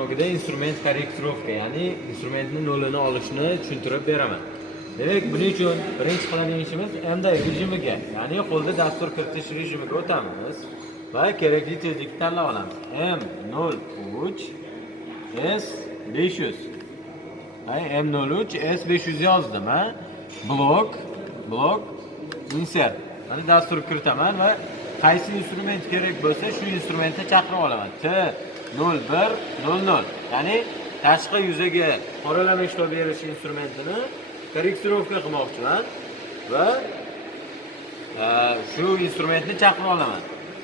ishtirokida instrument korrektirovka, ya'ni instrumentni nolini olishni tushuntirib beraman. Demak, buning uchun birinchi qiladigan ishimiz MD rejimiga, ya'ni qo'lda dastur kiritish rejimiga o'tamiz va kerakli tezlikni tanlab olamiz. M03 S500. M03 S500 yozdim, blok insert. Mana dastur kiritaman va qaysi instrument kerak bo'lsa, shu instrumentni chaqirib olaman. T0100. Ya'ni tashqi yuzaga qoralama ishlov berish instrumentini korrektirovka qilmoqchiman va shu instrumentni chaqirib olaman.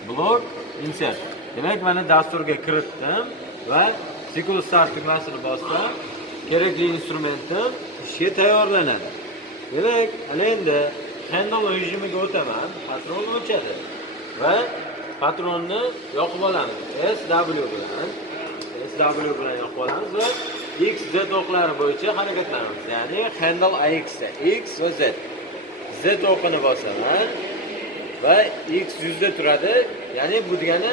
Blok insert. Demak, mana dasturga kiritdim va Sequel start tugmasini bossam, kerakli instrumentim ishga tayyorlanadi. Demak, ana endi handle rejimiga o'taman, patron o'chadi va patronni yoqib olamiz. SW bilan yoqib olamiz va X, Z o'qlari bo'yicha harakatlanamiz. Ya'ni handle AX, X va Z. Z o'qini bosaman va X yuzda turadi. Ya'ni bu degani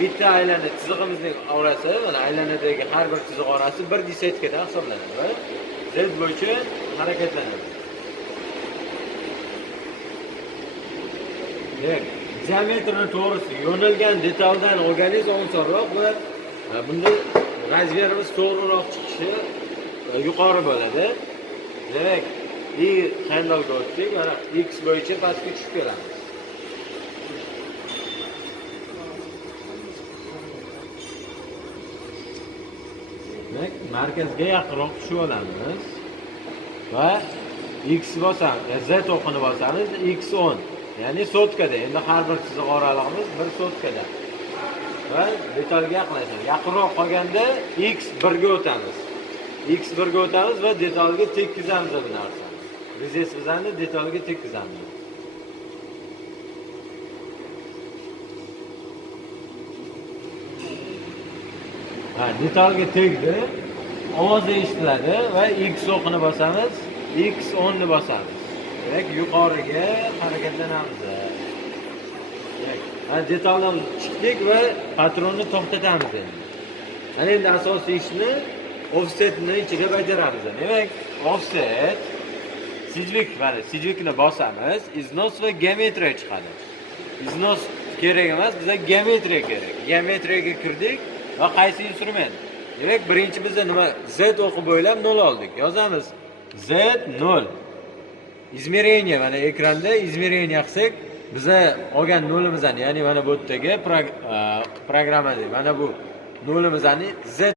bitta aylana chizig'imizning orasi, mana aylanadagi har bir chiziq orasi 1 desetkada hisoblanadi va Z bo'yicha harakatlanadi. Demak, diametrni to'g'risi yo'nilgan detaldan olganingiz osonroq va bunda razmerimiz to'g'riroq chiqishi yuqori bo'ladi. Demak, I handle'ga o'tdik, mana X bo'yicha pastga tushib kelamiz. Demak, markazga yaqinroq tushib olamiz va X bosamiz, Z o'qini bosamiz, X10. Ya'ni sotkada. Endi har bir chiziq oralig'imiz 1 sotkada. Va detalga yaqinlashamiz. Yaqinroq qolganda X1 ga o'tamiz. X1 ga o'tamiz va detalga tekkizamiz bu narsani. Rezes bizani detalga tekkizamiz. Detalga tegdi. Ovoz eshitiladi va X o'qini bosamiz, X10 ni bosamiz. Demak, yuqoriga harakatlanamiz. Demak, detaldan chiqdik va patronni to'xtatamiz endi. Mana endi asosiy ishni offsetni ichida bajaramiz. Demak, offset sijvikni bosamiz, iznos va geometriya chiqadi. Iznos kerak emas, bizga geometriya kerak. Geometriyaga kirdik va qaysi instrument? Demak, birinchi bizda nima? Z o'qi bo'ylab 0 oldik. Yozamiz. Z0. Izmerение, mana ekranda izmerение qilsak, biza olgan nolimizni, ya'ni mana bu yerdagi programmada mana bu nolimizni Z